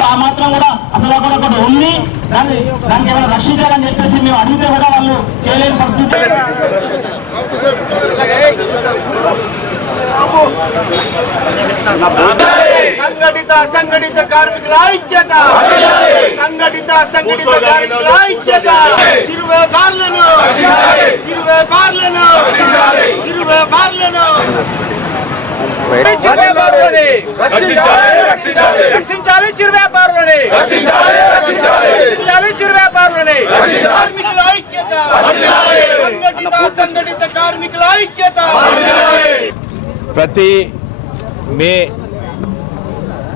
వాళ్ళు ఆ మాత్రం కూడా అసలు కూడా ఒకటి ఉంది. దాన్ని దానికి ఏమైనా రక్షించాలని చెప్పేసి మేము అడిగితే కూడా వాళ్ళు చేయలేని పరిస్థితి. సంఘటిత అసంఘటిత కార్మికుల ఐక్యత. సంఘటిత అసంఘటిత కార్మికుల ఐక్యత. చిరు వ్యాపారులను చిరు వ్యాపారులను చిరు వ్యాపారులను చిరు వ్యాపారులని రక్షించాలి. చిరు వ్యాపారులని. రక్షించాలి. చిరు వ్యాపారులని. కార్మికుల ఐక్యత. సంఘటిత అసంఘటిత కార్మికుల ఐక్యత. ప్రతి మే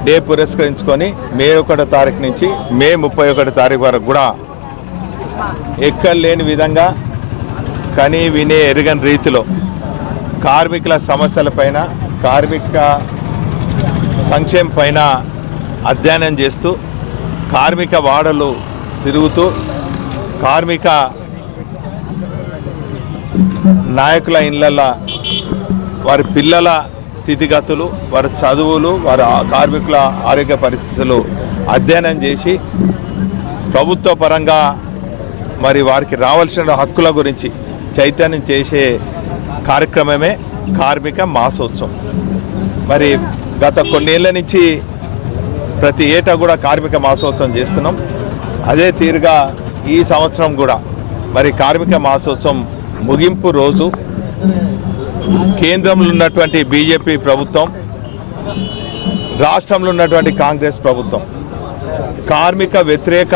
డే పురస్కరించుకొని మే ఒకటో తారీఖు నుంచి మే ముప్పై ఒకటో తారీఖు వరకు కూడా ఎక్కడ లేని విధంగా కని వినే ఎరుగని రీతిలో కార్మికుల సమస్యలపైన కార్మిక సంక్షేమం పైన అధ్యయనం చేస్తూ కార్మిక వాడలు తిరుగుతూ కార్మిక నాయకుల ఇళ్ళల్లో వారి పిల్లల స్థితిగతులు వారి చదువులు వారి కార్మికుల ఆరోగ్య పరిస్థితులు అధ్యయనం చేసి ప్రభుత్వ పరంగా మరి వారికి రావాల్సిన హక్కుల గురించి చైతన్యం చేసే కార్యక్రమమే కార్మిక మాసోత్సవం. మరి గత కొన్నేళ్ళ నుంచి ప్రతి ఏటా కూడా కార్మిక మాసోత్సవం చేస్తున్నాం. అదే తీరుగా ఈ సంవత్సరం కూడా మరి కార్మిక మాసోత్సవం ముగింపు రోజు కేంద్రంలో ఉన్నటువంటి బీజేపీ ప్రభుత్వం రాష్ట్రంలో ఉన్నటువంటి కాంగ్రెస్ ప్రభుత్వం కార్మిక వ్యతిరేక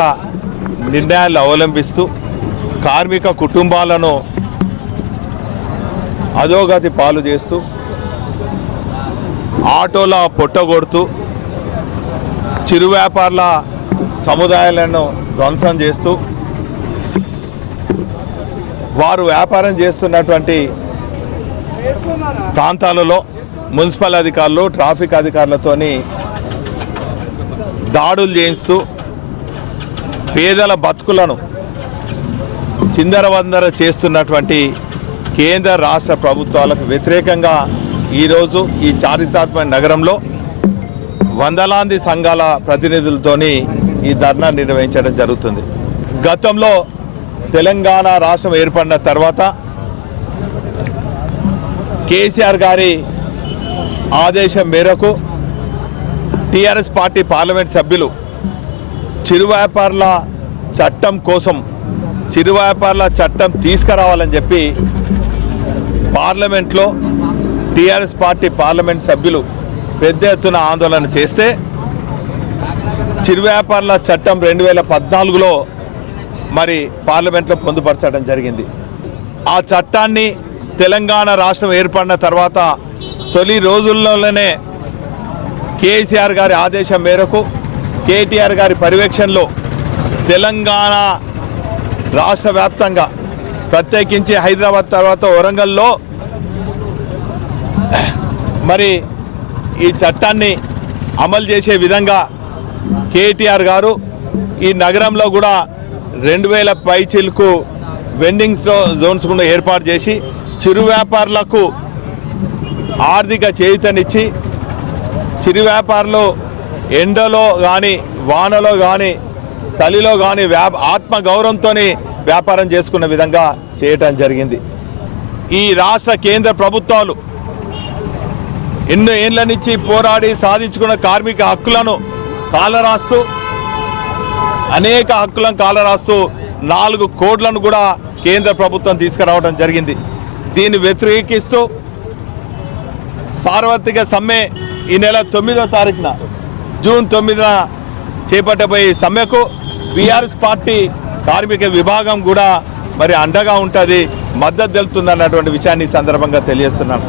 నిర్ణయాలు అవలంబిస్తూ కార్మిక కుటుంబాలను అధోగతి పాలు చేస్తూ ఆటోల పొట్టగొడుతూ చిరు వ్యాపారుల సముదాయాలను ధ్వంసం చేస్తూ వారు వ్యాపారం చేస్తున్నటువంటి ప్రాంతాలలో మున్సిపల్ అధికారులు ట్రాఫిక్ అధికారులతోని దాడులు చేయిస్తూ పేదల బతుకులను చిందరవందర చేస్తున్నటువంటి కేంద్ర రాష్ట్ర ప్రభుత్వాలకు వ్యతిరేకంగా ఈరోజు ఈ చారిత్రాత్మక నగరంలో వందలాది సంఘాల ప్రతినిధులతోని ఈ ధర్నా నిర్వహించడం జరుగుతుంది. గతంలో తెలంగాణ రాష్ట్రం ఏర్పడిన తర్వాత కేసీఆర్ గారి ఆదేశం మేరకు టీఆర్ఎస్ పార్టీ పార్లమెంట్ సభ్యులు చిరు వ్యాపారుల చట్టం కోసం చిరు వ్యాపారుల చట్టం తీసుకురావాలని చెప్పి పార్లమెంట్లో టీఆర్ఎస్ పార్టీ పార్లమెంట్ సభ్యులు పెద్ద ఎత్తున ఆందోళన చేస్తే చిరు వ్యాపారుల చట్టం రెండు వేల పద్నాలుగులో మరి పార్లమెంట్లో పొందుపరచడం జరిగింది. ఆ చట్టాన్ని తెలంగాణ రాష్ట్రం ఏర్పడిన తర్వాత తొలి రోజుల్లోనే కేసీఆర్ గారి ఆదేశం మేరకు కేటీఆర్ గారి పర్యవేక్షణలో తెలంగాణ రాష్ట్ర వ్యాప్తంగా ప్రత్యేకించి హైదరాబాద్ తర్వాత వరంగల్లో మరి ఈ చట్టాన్ని అమలు చేసే విధంగా కేటీఆర్ గారు ఈ నగరంలో కూడా రెండు వేల పైచిలకు వెండింగ్ జోన్స్ కూడా ఏర్పాటు చేసి చిరు వ్యాపారులకు ఆర్థిక చేయుతనిచ్చి చిరు వ్యాపారులు ఎండలో కానీ వానలో కానీ చలిలో కానీ వ్యాప ఆత్మ గౌరవంతో వ్యాపారం చేసుకున్న విధంగా చేయటం జరిగింది. ఈ రాష్ట్ర కేంద్ర ప్రభుత్వాలు ఎన్నో ఏళ్ళ నుంచి పోరాడి సాధించుకున్న కార్మిక హక్కులను కాలరాస్తూ అనేక హక్కులను కాలరాస్తూ నాలుగు కోడ్లను కూడా కేంద్ర ప్రభుత్వం తీసుకురావడం జరిగింది. దీన్ని వ్యతిరేకిస్తూ సార్వత్రిక సమ్మె ఈ నెల తొమ్మిదో తారీఖున జూన్ తొమ్మిదిన చేపట్టబోయే సమ్మెకు బీఆర్ఎస్ పార్టీ కార్మిక విభాగం కూడా మరి అండగా ఉంటుంది మద్దతు తెలుపుతుంది అన్నటువంటి విషయాన్ని సందర్భంగా తెలియజేస్తున్నాను.